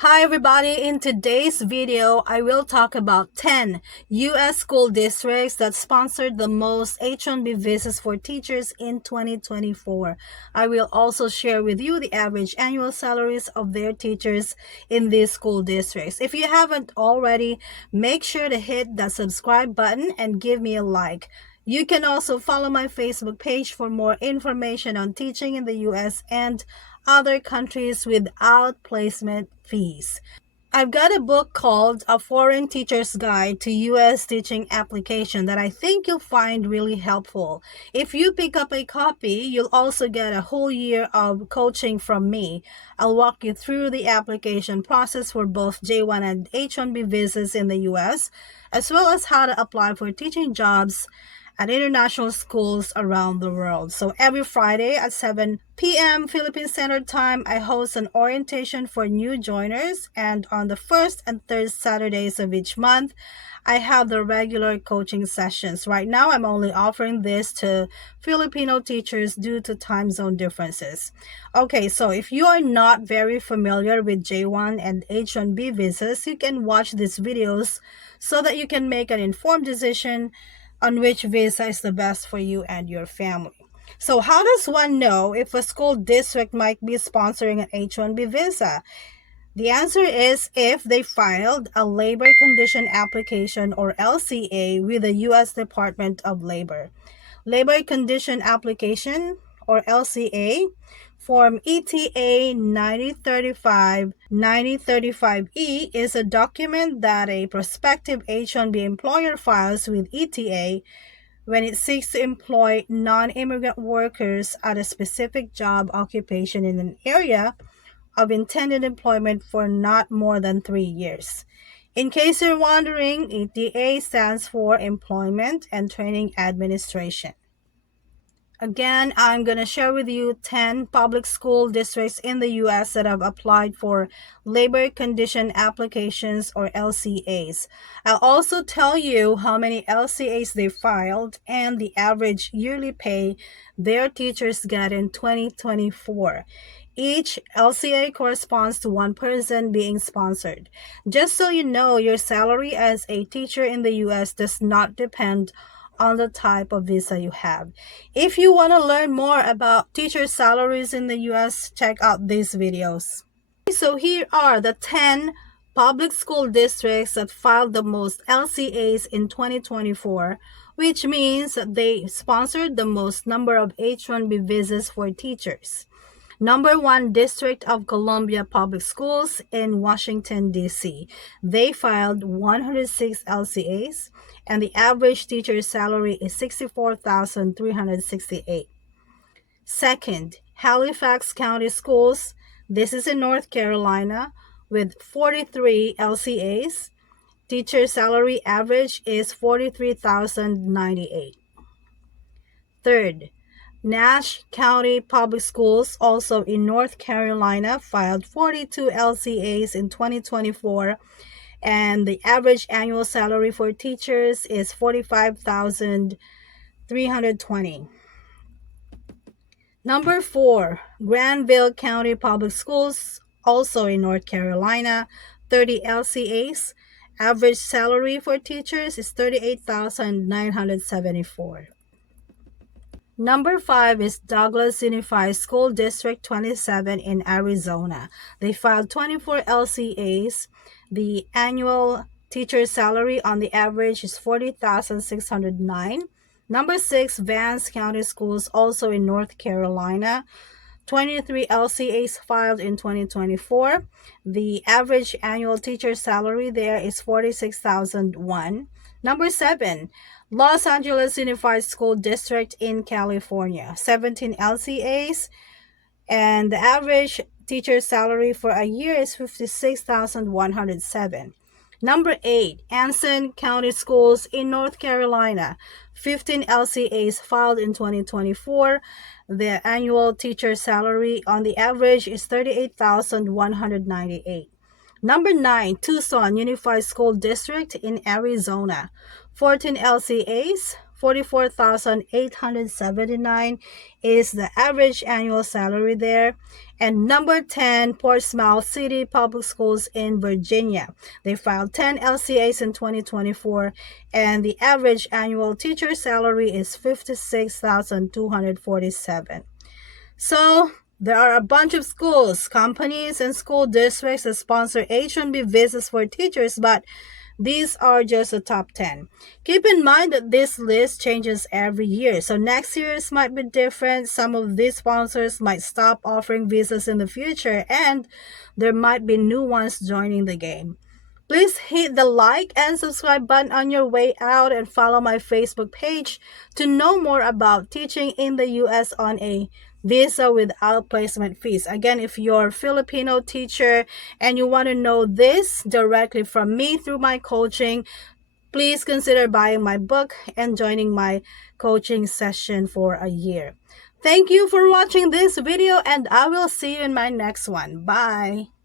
Hi everybody, in today's video, I will talk about 10 U.S. school districts that sponsored the most H1B visas for teachers in 2024. I will also share with you the average annual salaries of their teachers in these school districts. If you haven't already, make sure to hit the subscribe button and give me a like. You can also follow my Facebook page for more information on teaching in the U.S. and other countries without placement fees. I've got a book called A Foreign Teacher's Guide to U.S. Teaching Application that I think you'll find really helpful. If you pick up a copy, you'll also get a whole year of coaching from me. I'll walk you through the application process for both J1 and H1B visas in the U.S., as well as how to apply for teaching jobs at international schools around the world. So every Friday at 7 p.m. Philippine Standard Time, I host an orientation for new joiners, and on the first and third Saturdays of each month, I have the regular coaching sessions. Right now, I'm only offering this to Filipino teachers due to time zone differences. Okay, so if you are not very familiar with J1 and H1B visas, you can watch these videos so that you can make an informed decision on which visa is the best for you and your family. So how does one know if a school district might be sponsoring an H1B visa? The answer is if they filed a labor condition application or LCA with the U.S. Department of Labor. Labor Condition Application or LCA Form ETA 9035-9035E is a document that a prospective H-1B employer files with ETA when it seeks to employ non-immigrant workers at a specific job occupation in an area of intended employment for not more than 3 years. In case you're wondering, ETA stands for Employment and Training Administration. Again, I'm going to share with you 10 public school districts in the U.S. that have applied for labor condition applications or LCAs. I'll also tell you how many LCAs they filed and the average yearly pay their teachers got in 2024. Each LCA corresponds to one person being sponsored. Just so you know, your salary as a teacher in the U.S. does not depend on the type of visa you have. If you want to learn more about teacher salaries in the U.S., check out these videos. So here are the 10 public school districts that filed the most LCAs in 2024, which means that they sponsored the most number of H-1B visas for teachers. Number 1, District of Columbia Public Schools in Washington, D.C. They filed 106 LCAs, and the average teacher salary is $64,368. Second, Halifax County Schools. This is in North Carolina with 43 LCAs. Teacher salary average is $43,098. Third, Nash County Public Schools, also in North Carolina, filed 42 LCAs in 2024, and the average annual salary for teachers is $45,320. Number 4, Granville County Public Schools, also in North Carolina, 30 LCAs. Average salary for teachers is $38,974. Number 5 is Douglas Unified School District 27 in Arizona. They filed 24 LCAs. The annual teacher salary on the average is $40,609. Number 6, Vance County Schools, also in North Carolina. 23 LCAs filed in 2024. The average annual teacher salary there is $46,001. Number 7, Los Angeles Unified School District in California. 17 LCAs, and the average teacher salary for a year is $56,107. Number 8, Anson County Schools in North Carolina. 15 LCAs filed in 2024. The annual teacher salary on the average is $38,198. Number 9, Tucson Unified School District in Arizona. 14 LCAs, $44,879 is the average annual salary there. And number 10, Portsmouth City Public Schools in Virginia. They filed 10 LCAs in 2024, and the average annual teacher salary is $56,247. So, there are a bunch of schools, companies, and school districts that sponsor H1B visas for teachers, but these are just the top 10. Keep in mind that this list changes every year, so next year's might be different. Some of these sponsors might stop offering visas in the future, and there might be new ones joining the game. Please hit the like and subscribe button on your way out and follow my Facebook page to know more about teaching in the US on a visa without placement fees. Again, if you're a Filipino teacher and you want to know this directly from me through my coaching, please consider buying my book and joining my coaching session for a year. Thank you for watching this video, and I will see you in my next one. Bye.